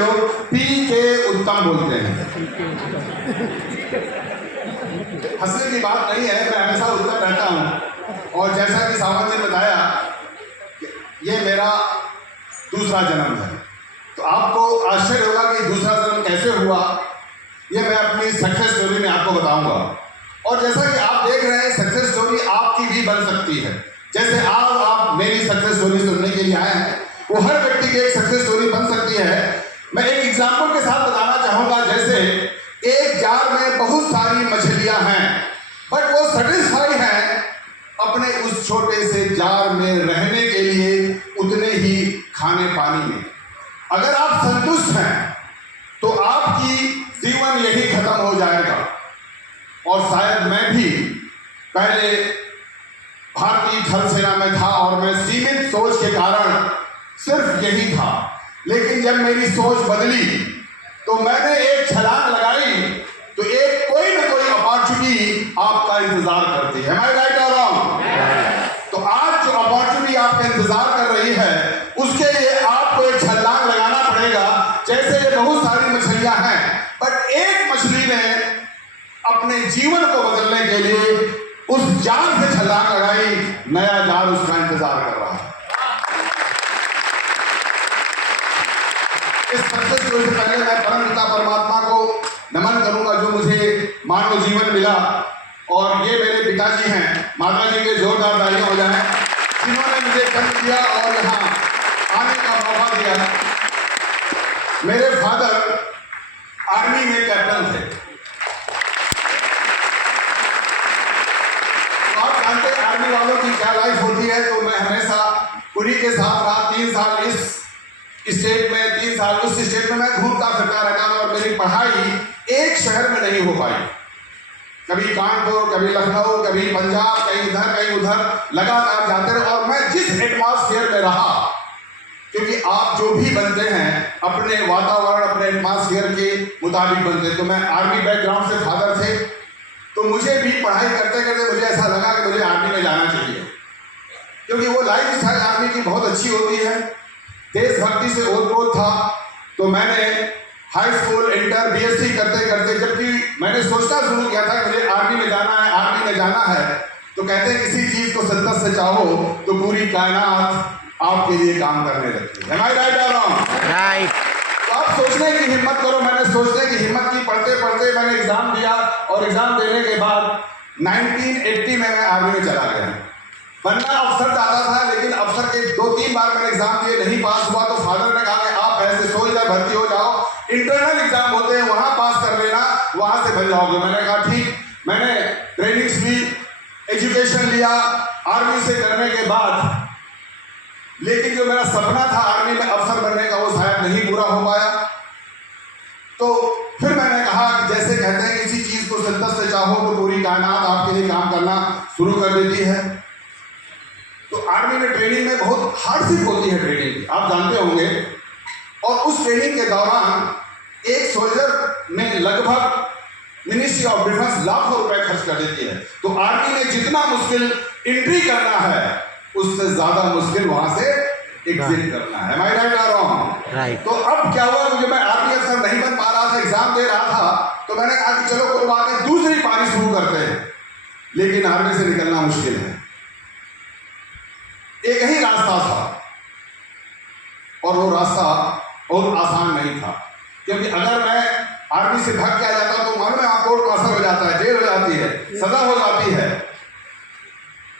लोग पी के उत्तम बोलते हैं। हंसने की बात नहीं है, मैं हमेशा उत्तम रहता हूं। और जैसा कि सावंत ने बताया, ये मेरा दूसरा जन्म है। तो आपको आश्चर्य होगा कि दूसरा जन्म कैसे हुआ, ये मैं अपनी सक्सेस स्टोरी में आपको बताऊंगा। और जैसा कि आप देख रहे हैं, सक्सेस स्टोरी आपकी भी बन सकती है। जैसे आज आप मेरी सक्सेस स्टोरी सुनने के लिए आए हैं, वो हर व्यक्ति की एक सक्सेस स्टोरी बन सकती है। मैं एक एग्जाम्पल के साथ बताना चाहूंगा। जैसे एक जार में बहुत सारी मछलियां हैं, बट वो सेटिस्फाई हैं अपने उस छोटे से जार में रहने के लिए, उतने ही खाने पानी में। अगर आप संतुष्ट हैं तो आपकी जीवन यही खत्म हो जाएगा। और शायद मैं भी पहले भारतीय थल सेना में था और मैं सीमित सोच के कारण सिर्फ यही था। लेकिन जब मेरी सोच बदली तो मैंने एक छलांग लगाई, तो एक कोई ना कोई अपॉर्चुनिटी आपका इंतजार करती है। मैं राइट और रॉन्ग? तो आज जो अपॉर्चुनिटी आपका इंतजार कर रही है, उसके लिए आपको एक छलांग लगाना पड़ेगा। जैसे ये बहुत सारी मछलियां हैं, बट एक मछली ने अपने जीवन को बदलने के लिए उस जाल से छलांग लगाई, नया जाल उसका इंतजार कर रहा है। इस सक्सेस स्टोरी से पहले मैं परम पिता परमात्मा को नमन करूंगा, जो मुझे मानव जीवन मिला। और ये मेरे पिताजी हैं, माता जी के जोरदार तालियां हो जाएं, जिन्होंने मुझे जन्म दिया और यहाँ आने का मौका दिया। मेरे फादर आर्मी में कैप्टन थे। आप जानते हैं आर्मी वालों की क्या लाइफ होती है। तो मैं हमेशा उन्हीं के साथ रहा। 3 साल इस स्टेट में, 3 साल उस स्टेट में मैं घूमता फिरता रहता हूं। और मेरी पढ़ाई एक शहर में नहीं हो पाई, कभी कानपुर, कभी लखनऊ, कभी पंजाब, कहीं इधर कहीं उधर, लगातार जाते रहे। और मैं जिस एटमॉस्फेयर में रहा, क्योंकि आप जो भी बनते हैं अपने वातावरण, अपने एटमॉस्फेयर के मुताबिक बनते हैं। तो मैं आर्मी बैकग्राउंड से फादर थे, तो मुझे भी पढ़ाई करते करते मुझे ऐसा लगा कि मुझे आर्मी में जाना चाहिए, क्योंकि वो लाइफ स्टाइल आर्मी की बहुत अच्छी होती है। देशभक्ति से ओतप्रोत था। तो मैंने हाई स्कूल, इंटर, बीएससी करते करते, जबकि मैंने सोचना शुरू किया था कि मुझे आर्मी में जाना है, आर्मी में जाना है। तो कहते हैं किसी चीज को शिद्दत से चाहो तो पूरी कायनात आपके लिए काम करने लगती है। Am I right or wrong? Right. तो आप सोचने की हिम्मत करो। मैंने सोचने की हिम्मत की, पढ़ते पढ़ते मैंने एग्जाम दिया। और एग्जाम देने के बाद 1980 में मैं आर्मी में चला गया। बनना अफसर चाहता था, लेकिन अफसर के 2-3 बार मैंने एग्जाम दिए, नहीं पास हुआ। तो फादर ने कहा कि आप ऐसे सोच जाए, भर्ती हो जाओ, इंटरनल एग्जाम होते हैं वहां पास कर लेना, वहां से बन जाओगे। मैंने कहा ठीक। मैंने ट्रेनिंग्स ली, एजुकेशन लिया आर्मी से करने के बाद। लेकिन जो मेरा सपना था आर्मी में अफसर बनने का, वो शायद नहीं पूरा हो पाया। तो फिर मैंने कहा कि जैसे कहते हैं किसी चीज को शिद्दत से चाहो तो पूरी कायनात आपके लिए काम करना शुरू कर देती है। तो आर्मी में ट्रेनिंग में बहुत हार्डशिप होती है, ट्रेनिंग आप जानते होंगे। और उस ट्रेनिंग के दौरान एक सोल्जर में लगभग मिनिस्ट्री ऑफ डिफेंस लाखों रुपए खर्च कर देती है। तो आर्मी में जितना मुश्किल एंट्री करना है, उससे ज्यादा मुश्किल वहां से एग्जिट करना है। Am I right or wrong? Right. तो अब क्या हुआ, मुझे मैं आर्मी अफसर नहीं बन पा रहा था, एग्जाम दे रहा था। तो मैंने कहा कि चलो कोई बात नहीं, दूसरी पारी शुरू करते हैं। लेकिन आर्मी से निकलना मुश्किल है। एक ही रास्ता था, और वो रास्ता बहुत आसान नहीं था। क्योंकि अगर मैं आर्मी से भाग के आ जाता तो मालूम है आप, कोर्ट मार्शल हो जाता है, जेल हो जाती है, सजा हो जाती है।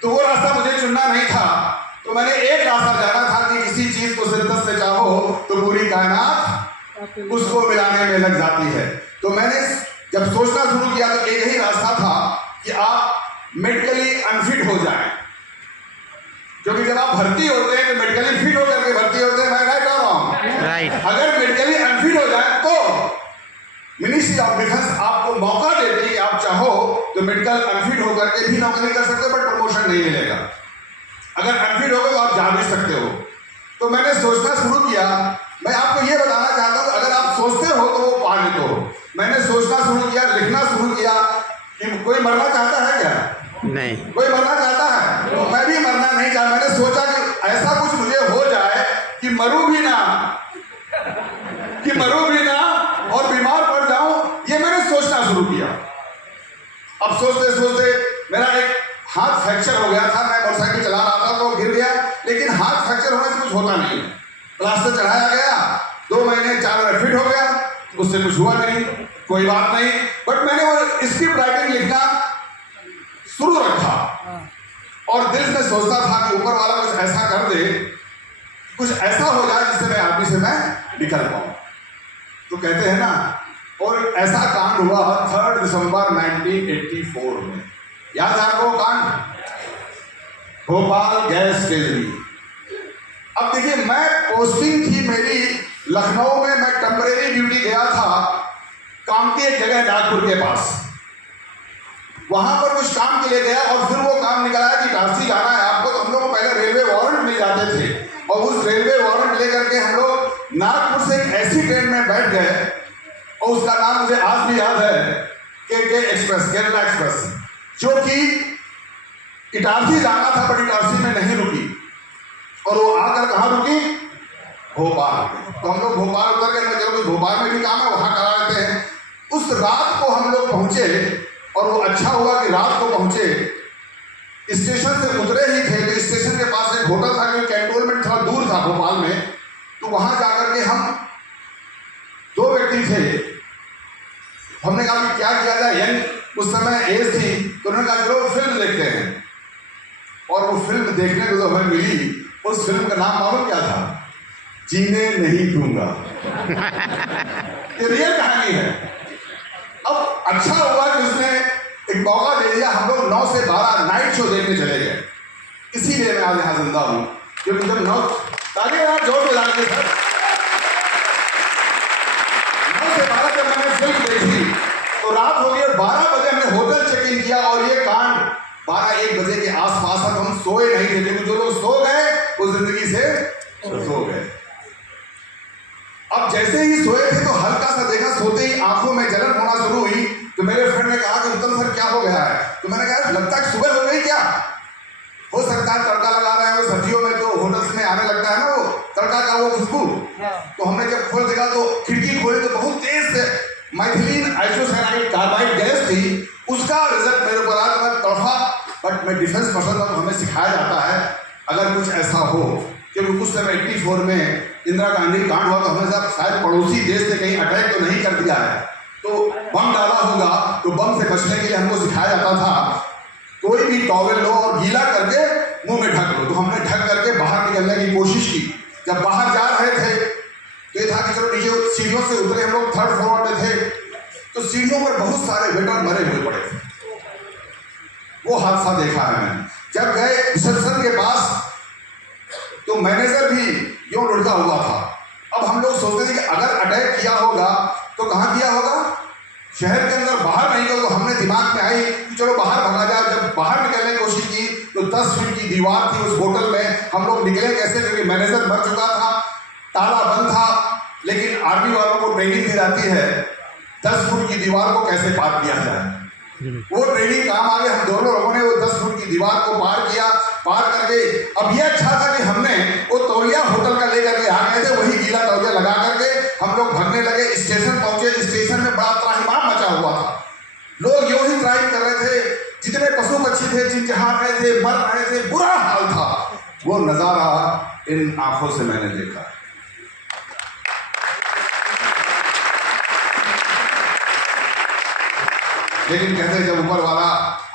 तो वो रास्ता मुझे चुनना नहीं था। तो मैंने एक रास्ता जाना था कि किसी चीज को शिद्दत से चाहो तो पूरी कायनात उसको मिलाने में लग जाती है। तो मैंने जब सोचना शुरू किया तो एक ही रास्ता था कि आप मेडिकली अनफिट हो जाएं। क्योंकि जब आप भर्ती होते हैं तो मेडिकली फिट होकर के भर्ती होते हैं। मैं राइट और रॉन्ग? राइट। अगर मेडिकली अनफिट हो जाए तो मिनिस्ट्री ऑफ डिफेंस आपको मौका देती है कि आप चाहो तो मेडिकल अनफिट होकर के भी नौकरी कर सकते हो, बट प्रमोशन नहीं मिलेगा। अगर अनफिट हो गए तो आप जा भी सकते हो। तो मैंने सोचना शुरू किया। मैं आपको ये बताना चाहता हूँ, अगर आप सोचते हो तो वो पा लेते हो। मैंने सोचना शुरू किया, लिखना शुरू किया कि कोई मरना चाहता है क्या? नहीं। कोई मरना चाहता है? तो मैं भी मरना नहीं चाहता। मैंने सोचा कि ऐसा कुछ मुझे हो जाए कि मरूं भी ना, कि मरूं भी ना और बीमार पड़ जाऊं, ये मैंने सोचना शुरू किया। अब सोचते सोचते मेरा एक हाथ फ्रैक्चर हो गया था। मैं मोटरसाइकिल चला रहा था तो गिर गया, लेकिन हाथ फ्रैक्चर होने से कुछ होता नहीं है। प्लास्टर चढ़ाया गया, 2 महीने 4 महीने फिट हो गया, उससे कुछ हुआ नहीं, कोई बात नहीं। बट मैंने वो स्क्रिप्ट राइटिंग लिखना शुरू रखा और दिल में सोचता था कि ऊपर वाला कुछ ऐसा कर दे, कुछ ऐसा हो जाए जिससे मैं आदमी से मैं निकल पाऊं। तो कहते हैं ना, और ऐसा कांड हुआ 3 दिसंबर 1984 में। याद है आपको कांड? भोपाल गैस के लिए। अब देखिए, मैं पोस्टिंग थी मेरी लखनऊ में, मैं टेम्परेरी ड्यूटी गया था काम की एक जगह नागपुर के पास। वहां पर कुछ काम के लिए गया और फिर वो काम निकला है कि इटारसी जाना है आपको। तो हम लोग को पहले रेलवे वारंट मिल जाते थे और उस रेलवे वारंट लेकर के हम लोग नागपुर से एक ऐसी ट्रेन में बैठ गए और उसका नाम मुझे आज भी याद है, के एक्सप्रेस, केरला एक्सप्रेस, जो कि इटारसी जाना था बट इटारसी में नहीं रुकी। और वो आकर कहाँ रुकी? भोपाल। तो हम लोग भोपाल उतर गए, चलो भोपाल में भी काम है, वहां करा लेते हैं। उस रात को हम लोग पहुंचे और वो अच्छा हुआ कि रात को पहुंचे। स्टेशन से उतरे ही थे तो स्टेशन के पास एक होटल था, क्योंकि कैंटोनमेंट थोड़ा दूर था भोपाल में। तो वहां जाकर के हम 2 व्यक्ति थे, हमने कहा कि क्या किया जाए, यंग उस समय एज थी। तो उन्होंने कहा चलो फिल्म देखते हैं। और वो फिल्म देखने को जो हमें मिली, उस फिल्म का नाम मालूम क्या था? जीने नहीं दूंगा। ये रियल कहानी है। अब अच्छा हुआ कि उसने एक मौका दे दिया। हम लोग 9 से 12 नाइट शो देखने चले गए। इसीलिए मैं आज यहाँ जिंदा हूँ, क्योंकि जब 9 जोर से डालिए सर, 9 से 12 जब मैंने फिल्म देखी तो रात हो गई और 12 बजे हमने होटल चेक इन किया। और ये कांड 12-1 बजे के आसपास हम सोए नहीं थे, क्योंकि जो लोग सो गए वो जिंदगी से सो गए। अब जैसे ही सोए थे तो हल्का सा देखा, सोते ही आंखों में जलन होना शुरू हुई। तो मेरे फ्रेंड ने कहा कि उत्तम सर क्या हो गया है? तो मैंने कहा लगता है सुबह हो गई क्या? हो सकता है तड़का लगा रहे हैं, सब्जियों में तो होटल्स में आने लगता है ना वो तड़का का वो खुशबू। तो हमने जब खोल देखा तो खिड़की खोली तो बहुत तेज से माइथिलीन आइसोसाइनाइड कार्बाइड गैस थी। उसका रिजल्ट मेरे ऊपर आया। मैं तड़फा, बट मैं डिफेंस पर्सन हूं, हमें सिखाया जाता है अगर कुछ ऐसा हो, क्योंकि उस समय 84 में इंदिरा गांधी कांड हुआ तो हमें सब शायद पड़ोसी देश ने कहीं अटैक तो नहीं कर दिया है, तो बम डाला होगा। तो बम से बचने के लिए हमको सिखाया जाता था कोई भी टॉवेल लो और गीला करके मुंह में ढक लो। तो हमने ढक करके बाहर निकलने की कोशिश की। जब बाहर जा रहे थे तो ये था कि चलो नीचे सीढ़ियों से उतरे, हम लोग 3rd फ्लोर में थे। तो सीढ़ियों पर बहुत सारे वेटर मरे हुए पड़े थे। वो हादसा देखा है मैंने। जब गए रिसेप्शन के पास तो मैनेजर भी यूं लुढ़का हुआ था। अब हम लोग सोचते थे कि अगर अटैक किया होगा तो कहाँ किया होगा? शहर के अंदर, बाहर नहीं होगा। तो हमने दिमाग में आई कि चलो बाहर भागा जाए। जब बाहर निकलने की कोशिश की तो 10 फीट की दीवार थी उस होटल में। हम लोग निकले कैसे? क्योंकि मैनेजर मर चुका था, ताला बंद था। लेकिन आर्मी वालों को ट्रेनिंग दी जाती है 10 फुट की दीवार को कैसे पार किया जाए। वो ट्रेनिंग काम आ गया। हम दोनों लोगों ने वो 10 फुट की दीवार को पार किया। पार करके अब ये अच्छा था कि हमने वो तौलिया होटल का लेकर के आ गए थे, वही गीला तौलिया लगा करके हम लोग भागने लगे। स्टेशन पहुंचे। स्टेशन में बड़ा त्राहिमाम मचा हुआ था। लोग यूं ही ड्राइव कर रहे थे, जितने पशु पक्षी थे चिंचिहा रहे थे, मर रहे थे, बुरा हाल था। वो नजारा इन आंखों से मैंने देखा। लेकिन कहते हैं जब ऊपर वाला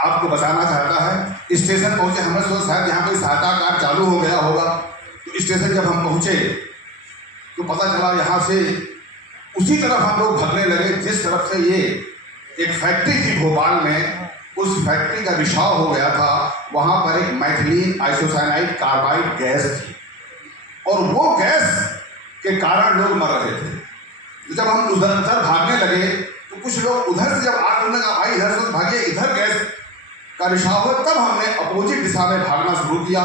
आपको बचाना चाहता है। स्टेशन पहुंचे, हमने सोचा शायद यहाँ कोई सहायता कार्य चालू हो गया होगा। तो स्टेशन जब हम पहुंचे तो पता चला यहाँ से उसी तरफ हम लोग भागने लगे जिस तरफ से ये एक फैक्ट्री थी भोपाल में। उस फैक्ट्री का रिसाव हो गया था। वहां पर एक मैथिलीन आइसोसाइनाइड कार्बाइड गैस थी और वो गैस के कारण लोग मर रहे थे। तो जब हम उधर भागने लगे तो कुछ लोग उधर से जब आग लगने का भाई इधर से भागे, इधर गैस का रिसाव हुआ, तब हमने अपोजिट दिशा में भागना शुरू किया।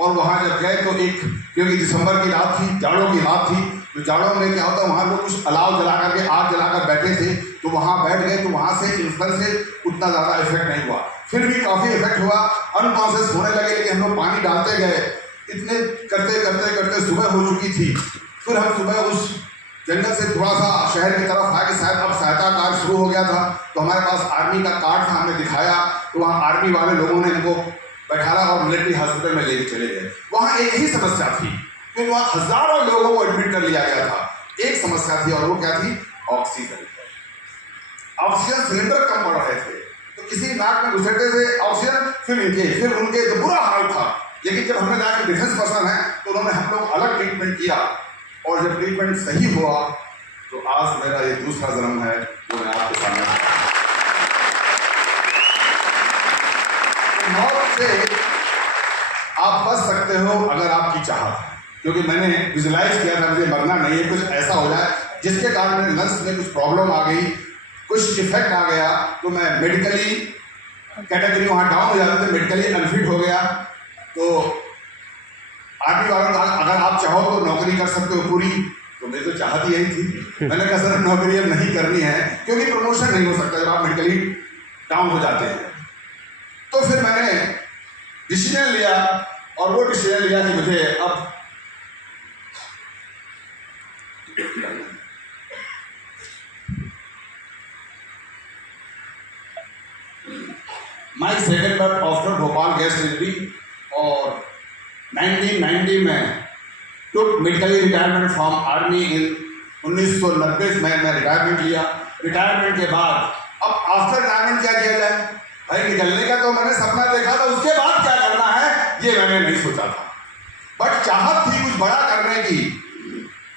और वहां जब गए तो एक, क्योंकि दिसंबर की रात थी, जाड़ों की रात थी, तो जाड़ों में क्या होता है वहां लोग कुछ अलाव जला करके आग जलाकर बैठे थे। तो वहां बैठ गए तो वहां से इन्फ्लुएंस से उतना ज्यादा इफेक्ट नहीं हुआ। फिर भी काफी इफेक्ट हुआ, अनकॉन्शियस होने लगे। लेकिन हम लोग पानी डालते गए, इतने करते करते करते सुबह हो चुकी थी। फिर हम सुबह उस जंगल से थोड़ा सा शहर की तरफ आया कि शायद अब सहायता कार्य शुरू हो गया था, तो हमारे पास आर्मी का कार्ड था, हमने दिखाया तो वहाँ आर्मी वाले लोगों ने हमको बैठाया और मिलिट्री हॉस्पिटल में लेके चले गए। वहाँ एक ही समस्या थी, क्योंकि वहाँ हजारों लोगों को एडमिट कर लिया गया था। एक समस्या थी और वो क्या थी? ऑक्सीजन। ऑक्सीजन सिलेंडर कम पड़ रहे थे, तो किसी नाक में घुसेटे थे ऑक्सीजन, फिर उनके तो बुरा हाल था। लेकिन जब हमने कहा कि डिफेंस पर्सन है तो उन्होंने हम लोग अलग ट्रीटमेंट किया, और जब ट्रीटमेंट सही हुआ तो आज मेरा ये दूसरा जन्म है जो मैं आपके सामने। मौत से आप बच सकते हो अगर आपकी चाहत है, क्योंकि मैंने विजुलाइज किया था मुझे मरना नहीं है, कुछ ऐसा हो जाए जिसके कारण मेरे लंग्स में कुछ प्रॉब्लम आ गई, कुछ इफेक्ट आ गया, तो मैं मेडिकली कैटेगरी वहाँ डाउन हो जाती थी, मेडिकली अनफिट हो गया। तो आर्मी वालों ने कहा अगर आप चाहो तो नौकरी कर सकते हो पूरी, तो मेरी तो चाहत यही थी। मैंने कहा सर नौकरी अब नहीं करनी है, क्योंकि प्रमोशन नहीं हो सकता जब आप मेडिकली डाउन हो जाते हैं। तो फिर मैंने डिसीजन लिया, और वो डिसीजन लिया कि मुझे अब my second birth after Bhopal gas delivery, और 1990 में took medically retirement from army in 1990 में मैं रिटायरमेंट लिया। रिटायरमेंट के बाद अब आफ्टर रिटायरमेंट क्या किया जाए? भाई निकलने का तो मैंने सपना देखा था, उसके बाद क्या करना है ये मैंने नहीं सोचा था, बट चाहत थी कुछ बड़ा करने की।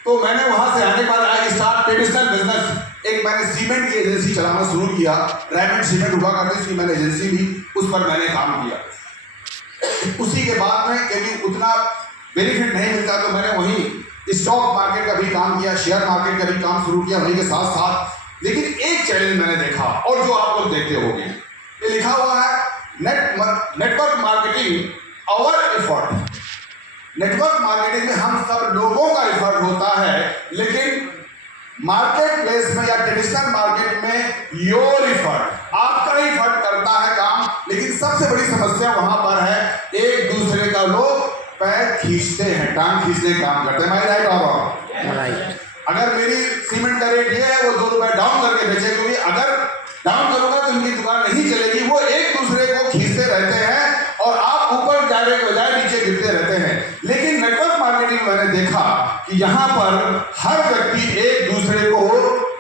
तो मैंने वहां से आने के बाद आई स्टार्ट ट्रेडिशनल बिजनेस। एक मैंने सीमेंट की एजेंसी चलाना शुरू किया, ड्राइमेंट सीमेंट हुआ करती थी, मैंने एजेंसी भी, उस पर मैंने काम किया। उसी के बाद में क्योंकि उतना बेनिफिट नहीं मिलता तो मैंने वहीं स्टॉक मार्केट का भी काम किया, शेयर मार्केट का भी काम शुरू किया वहीं के साथ साथ। लेकिन एक चैलेंज मैंने देखा, और जो आप लोग देखते होंगे, ये लिखा हुआ है network marketing our effort. Network marketing में हम सब लोगों का एफर्ट होता है, लेकिन मार्केट प्लेस में या ट्रेडिशनल मार्केट में योर एफर्ट, आपका ही एफर्ट करता है काम। लेकिन सबसे बड़ी समस्या वहां पर है एक दूसरे का लोग पैर खींचते हैं, टांग खींचने का काम करते हैं। माई राइट और रॉन्ग? अगर मेरी सीमेंट का रेट ये है वो 2 रुपए डाउन करके बेचे, क्योंकि अगर डाउन करूंगा तो इनकी दुकान नहीं चलेगी। वो एक दूसरे को खींचते रहते हैं और आप ऊपर जाने के बजाय नीचे गिरते रहते हैं। लेकिन नेटवर्क मार्केटिंग मैंने देखा कि यहाँ पर हर व्यक्ति एक दूसरे को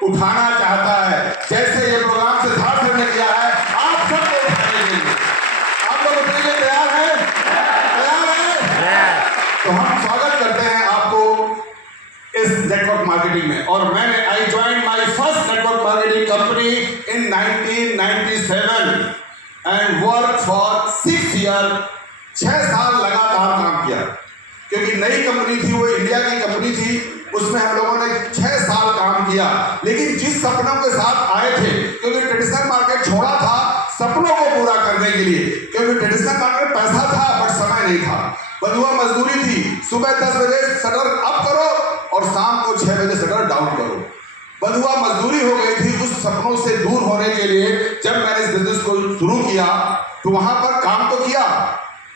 उठाना चाहता है, जैसे ये प्रोग्राम सिद्धार्थ सर ने किया है, आप सबको उठाने के लिए। आप लोग उठने के लिए तैयार हैं? तो हम स्वागत करते हैं आपको इस नेटवर्क मार्केटिंग में। और मैंने I join my first network marketing company in 1997 and work for 6 year. 6 साल लगातार काम किया, क्योंकि नई कंपनी थी, वो इंडिया की कंपनी थी, उसमें हम लोगों ने 6 साल काम किया। लेकिन जिस सपनों के साथ आए थे, क्योंकि ट्रेडिशनल मार्केट छोड़ा था सपनों को पूरा करने के लिए, क्योंकि ट्रेडिशनल मार्केट पैसा था बट समय नहीं था, बंधुआ मजदूरी थी, सुबह 10 बजे शटर अप करो और शाम को 6 बजे शटर डाउन करो, बंधुआ मजदूरी हो गई थी। उस सपनों से दूर होने के लिए जब मैंने इस बिजनेस को शुरू किया तो वहां पर काम तो किया,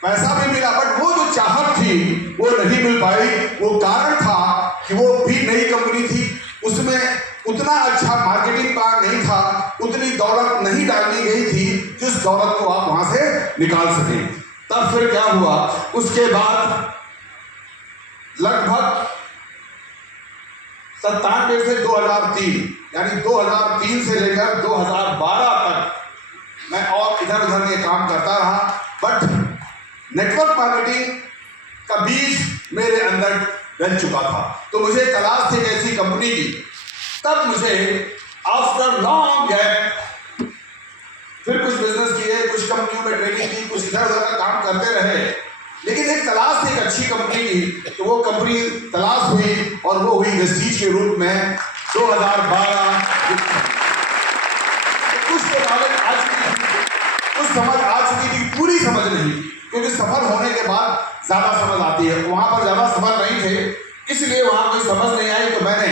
पैसा भी मिला, बट वो जो चाहत थी वो नहीं मिल पाई। वो कारण था कि वो भी नई कंपनी थी, उसमें उतना अच्छा मार्केटिंग प्लान नहीं था, उतनी दौलत नहीं डाली गई थी जिस दौलत को आप वहां से निकाल सकें। तब फिर क्या हुआ, उसके बाद लगभग 97 से 2003, यानी 2003 से लेकर 2012 तक मैं और इधर उधर के काम करता रहा, बट नेटवर्क मार्केटिंग का बीज मेरे अंदर डल चुका था। तो मुझे तलाश थी ऐसी कंपनी की। तब मुझे आफ्टर लॉन्ग गैप फिर कुछ बिजनेस किए, कुछ कंपनियों में ट्रेनिंग की, कुछ इधर उधर का काम करते रहे, लेकिन एक तलाश थी एक अच्छी कंपनी की। तो वो कंपनी तलाश हुई और वो हुई वेस्टीज के रूप में 2012। कुछ तो नॉलेज आ चुकी थी, कुछ समझ आ चुकी थी, पूरी समझ नहीं, क्योंकि सफल होने के बाद ज्यादा समझ आती है। वहां पर ज्यादा सफल नहीं थे, इसलिए वहां कोई समझ नहीं आई। तो मैंने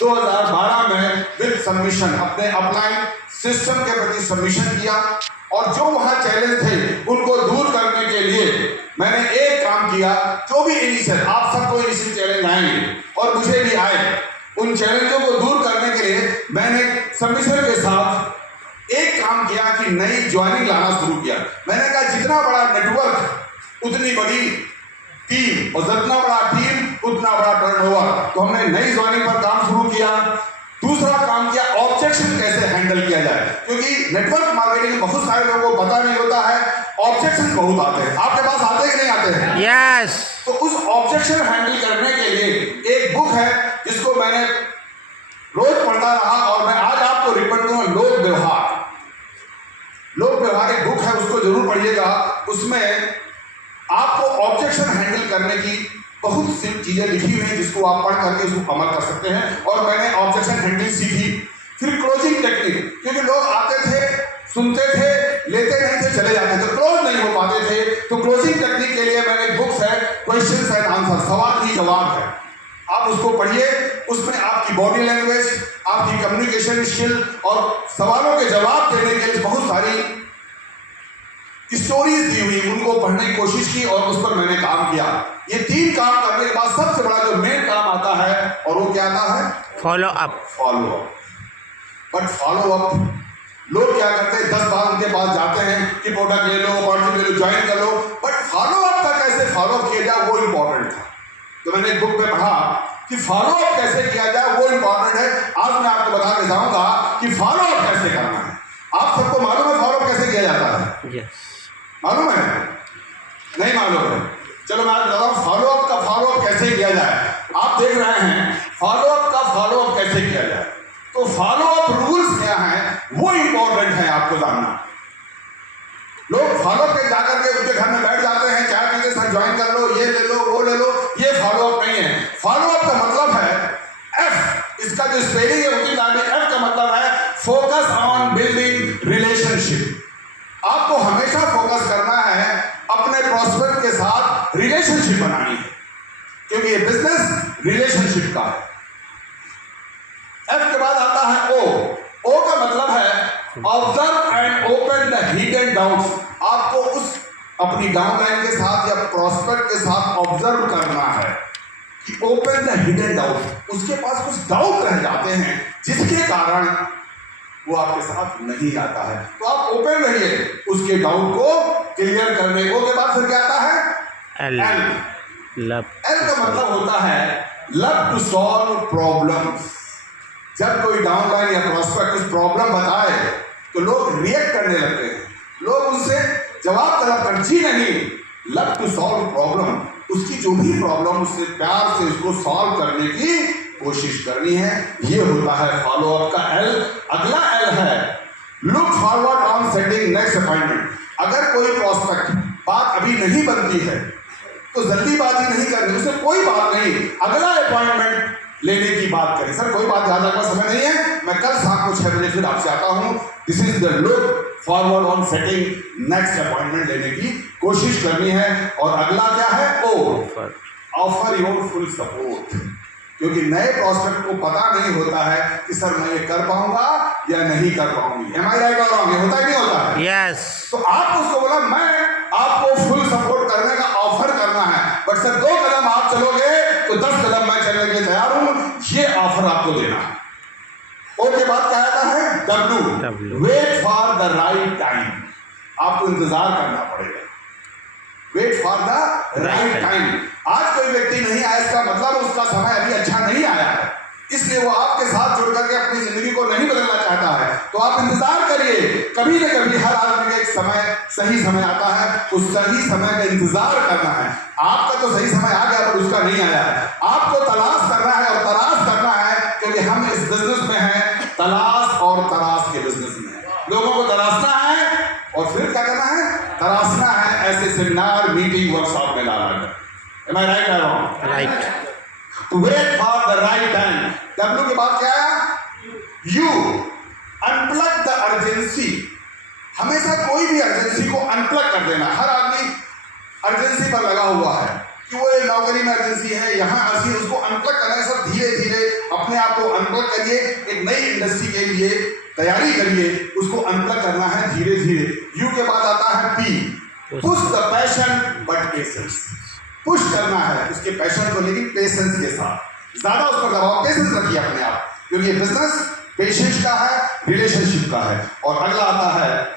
2012 में विद सबमिशन अपने अपलाइन सिस्टम के प्रति सबमिशन किया, और जो वहां चैलेंज थे उनको दूर करने के लिए मैंने एक काम किया। जो भी इनिशियल, आप सबको इनिशियल चैलेंज आएंगे और मुझे भी आए, उन चैलेंजों को दूर करने के लिए मैंने सबमिशन के साथ एक काम किया कि नई ज्वाइनिंग लाना शुरू किया। मैंने कहा जितना बड़ा नेटवर्क उतनी बड़ी टीम, और जितना बड़ा टीम उतना बड़ा टर्नओवर। तो हमने नई ज्वाइनिंग पर काम शुरू किया। दूसरा काम किया ऑब्जेक्शन कैसे हैंडल किया जाए, क्योंकि नेटवर्क मार्केटिंग में बहुत सारे लोगों को पता नहीं होता है, ऑब्जेक्शन बहुत आते हैं। आपके पास आते हैं कि नहीं आते हैं? यस। तो उस ऑब्जेक्शन हैंडल करने के लिए एक बुक है जिसको मैंने रोज पढ़ता रहा, और मैं आज आपको रिकमेंड करूंगा, लोक व्यवहार। लोक व्यवहार एक बुक है, उसको जरूर पढ़िएगा। उसमें आपको ऑब्जेक्शन हैंडल करने की बहुत सी चीजें लिखी हुई हैं जिसको आप पढ़ करके उसको अमल कर सकते हैं। और मैंने ऑब्जेक्शन हैंडलिंग सीखी। फिर क्लोजिंग टेक्निक, क्योंकि लोग आते थे, सुनते थे, लेते नहीं थे, चले जाते थे, क्लोज नहीं हो पाते थे। तो क्लोजिंग टेक्निक के लिए मैंने एक बुक्स है, क्वेश्चंस एंड आंसर, सवाल ही जवाब है। आप उसको पढ़िए। उसमें आपकी बॉडी लैंग्वेज, आपकी कम्युनिकेशन स्किल और सवालों के जवाब देने के लिए बहुत सारी स्टोरीज दी हुई, उनको पढ़ने की कोशिश की और उस पर मैंने काम किया। ये 3 काम करने के बाद सबसे बड़ा जो मेन काम आता है, और वो क्या आता है? Follow up. Follow up. But follow up लोग क्या करते हैं, 10 बार उनके पास जाते हैं कि प्रोडक्ट ले लो, ऑर्डर ले लो, ज्वाइन कर लो, बट फॉलो अप का कैसे फॉलो अप किया जाए वो इंपॉर्टेंट था। तो मैंने एक बुक में पढ़ा कि फॉलो अप कैसे किया जाए वो इंपॉर्टेंट है। आज मैं आपको बता के जाऊंगा कि फॉलो अप कैसे करना है। आप सबको मालूम है फॉलो अप कैसे किया जाता है? यस। मालूम है? नहीं मालूम है? चलो मैं आपको बताऊं फॉलो अप का फॉलो अप कैसे किया जाए। आप देख रहे हैं फॉलो अप का फॉलो अप कैसे किया जाए। तो फॉलो अप रूल्स क्या हैं वो इंपॉर्टेंट है आपको जानना। लोग फॉलो अप के जाकर के उनके घर में बैठ जाते हैं, चाय पी के साथ ज्वाइन कर लो, ये ले लो, वो ले लो, ये फॉलो अप नहीं है। फॉलो अप का मतलब है एफ, इसका जो स्पेलिंग है उसकी एफ का मतलब है फोकस ऑन बिल्डिंग रिलेशनशिप। आपको हमेशा फोकस करना है अपने प्रॉस्पेक्ट के साथ रिलेशनशिप बनानी है, क्योंकि ये बिजनेस रिलेशनशिप का है। एफ के बाद आता है ओ। ओ का मतलब है observe and open the hidden doubts. आपको उस अपनी डाउनलाइन के साथ या प्रॉस्पेक्ट के साथ ऑब्जर्व करना है कि ओपन द हिडन डाउट्स। उसके पास कुछ डाउट रह जाते हैं जिसके कारण वो आपके साथ नहीं आता है, तो आप ओपन रहिए उसके डाउट को क्लियर करने को। के बाद फिर क्या आता है? एल। लव। एल का मतलब होता है लव टू सॉल्व प्रॉब्लम्स। जब कोई डाउनलाइन या प्रॉस्पेक्ट कुछ प्रॉब्लम बताए तो लोग रिएक्ट करने लगते हैं, लोग उनसे जवाब तलब कर, जी नहीं, लव टू सॉल्व प्रॉब्लम। उसकी जो भी प्रॉब्लम उससे प्यार से उसको सॉल्व करने की कोशिश करनी है। ये होता है फॉलो अप का एल। अगला एल है look forward on setting next appointment. अगर कोई प्रॉस्पेक्ट बात अभी नहीं बनती है तो जल्दीबाजी नहीं करनी, उसे कोई बात नहीं, अगला अपॉइंटमेंट लेने की बात करें। सर कोई बात याद रखना समय नहीं है, मैं कल शाम को 6 बजे फिर आपसे आता हूं। This is the look forward on setting next appointment लेने की कोशिश करनी है। और अगला क्या है? ओ, ऑफर योर फुल सपोर्ट। क्योंकि नए प्रॉस्पेक्ट को पता नहीं होता है कि सर मैं ये कर पाऊंगा या नहीं कर पाऊंगी। एम आई राइट और रॉन्ग? ये होता ही नहीं होता है। यस। तो आप उसको बोला मैं आपको फुल सपोर्ट करने का ऑफर करना है, बट सर 2 कदम आप चलोगे तो 10 कदम मैं चलने के लिए तैयार हूं, ये ऑफर आपको देना है। और के बाद क्या आता है? W, wait for the right time. आपको इंतजार करना पड़ेगा। Wait for the right time. आज कोई व्यक्ति नहीं आया, इसका मतलब उसका समय अभी अच्छा नहीं आया है, इसलिए वो आपके साथ जुड़ करके अपनी जिंदगी को नहीं बदलना चाहता है। तो आप इंतजार करिए, कभी न कभी हर आदमी का एक समय, सही समय आता है, उस सही समय का इंतजार करना है। आपका तो सही समय आ गया पर उसका नहीं आया है। आपको तलाश करना है और तलाश करना है, क्योंकि हम इस बिजनेस में हैं, तलाश और तराश के बिजनेस में है। लोगों को तलाशना है और फिर क्या करना है? तराशना है। ऐसे सेमिनार, मीटिंग, वर्कशॉप में लाना है। Am I right or wrong? Right. To wait for the right time. W के बाद क्या आया? U, unplug the urgency. हमेशा कोई भी अर्जेंसी को अनप्लग कर देना। हर आदमी अर्जेंसी पर लगा हुआ है कि वो नौकरी में अर्जेंसी है, यहाँ अर्जेंसी, उसको अनप्लग करना है। सब धीरे धीरे अपने आप को अनप्लग करिए। एक नई इंडस्ट्री के लिए तैयारी करिए, उसको अनप्लग करना है धीरे धीरे। यू के बाद आता है P, push the passion but patience. Push करना है उसके पैशन को, लेकिन पेशेंस के साथ। ज्यादा उस पर दबाव पेशेंस रखिए अपने आप, क्योंकि ये बिजनेस पेशेंस का है, रिलेशनशिप का है। और अगला आता है